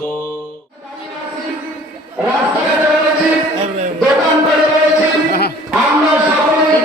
को দোকান করে রয়েছে আমরা সকলেই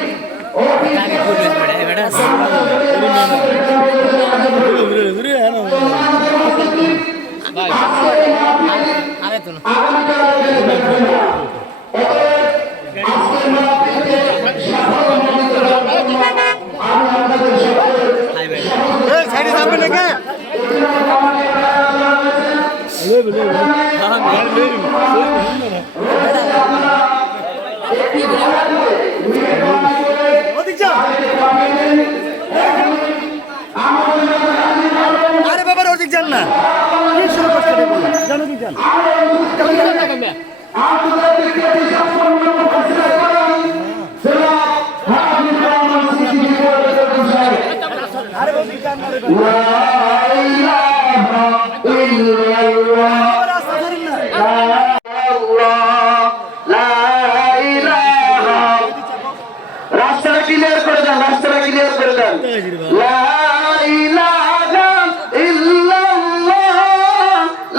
আরে বাবার ওদিক যান না কি শুরু করতে দেব জানো কি যান আরে ওদিক যান না রাস্তা ধরেন না রাস্তাটা ক্লিয়ার করে দেন, রাস্তাটা ক্লিয়ার করে দেন। লা ইলাহা ইল্লাল্লাহ,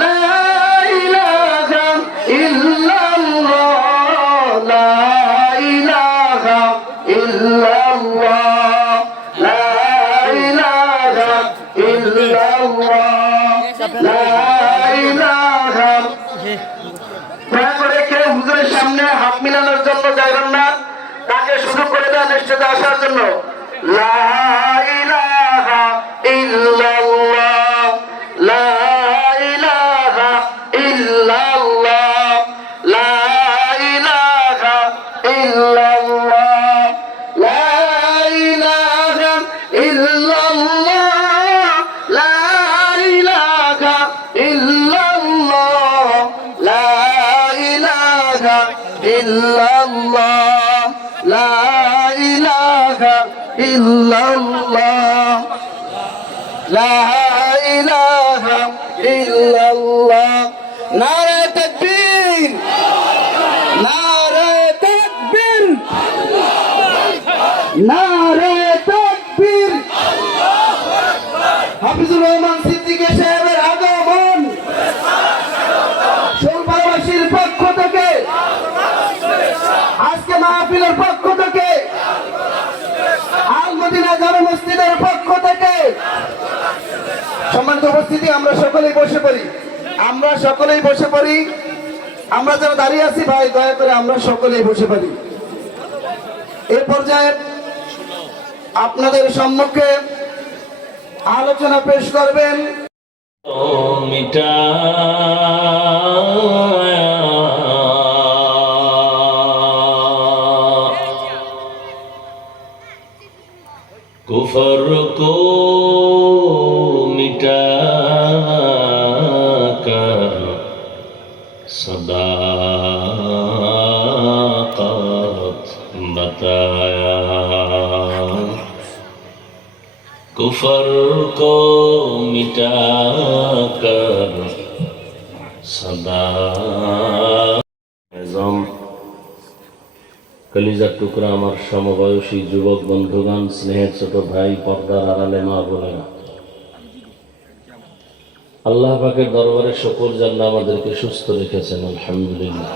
লা ইলাহা ইল্লাল্লাহ, লা ইলাহা ইল্লাল্লাহ, লা ইলাহা ইল্লাল্লাহ, লা ইলাহা। দয়া করে কেউ হুজুরের সামনে হাত মিলানোর জন্য যাবেন না, তাকে সুযোগ করে দেন স্টেজে আসার জন্য। লা ইলাহা ইল্লাল্লাহ, লা ইলাহা ইল্লাল্লাহ, লা ইলাহা ইল্লাল্লাহ, লা ইলাহা ইল্লাল্লাহ, লা ইলাহা ইল্লাল্লাহ, লা ইলাহা ইল্লাল্লাহ, লা ইলাহা ইল্লাল্লাহ, লা ইলাহা ইল্লাল্লাহ। নারে তাকবীর, নারে তাকবীর, নারে তাকবীর। হাফিজুর রহমান সিদ্দিকী সাহেবের আগমন শোলপাড়াবাসীর পক্ষ থেকে, আজকে মাহফিলের পক্ষ থেকে, আল মদিনা জামে মসজিদের পক্ষ থেকে সম্মানিত উপস্থিতি, আমরা সকলেই বসে পড়ি, আমরা সকলেই বসে পড়ি। আমরা যারা দাঁড়িয়ে আছি ভাই, দয়া করে আমরা সকলেই বসে পড়ি। এই পর্যায়ে আপনাদের সম্মুখে আলোচনা পেশ করবেন मिटा कुफर को मिटा कर सदाकत बताया, कुफर को मिटा कर सदा। कलिजार टुकरा আমার সমবয়সী যুবক বন্ধুগণ, স্নেহের ছোট ভাই, পর্দার আড়ালে মা বোনেরা, আল্লাহ পাকের দরবারে শুকর জানাই আমাদেরকে সুস্থ রেখেছেন, আলহামদুলিল্লাহ।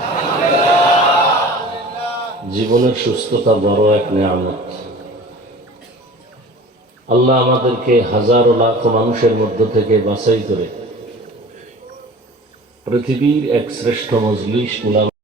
জীবনের সুস্থতা বড় এক নিয়ামত। আল্লাহ আমাদেরকে হাজারো লাখ মানুষের মধ্য থেকে বাছাই করে পৃথিবীর এক শ্রেষ্ঠ মজলিস উলামা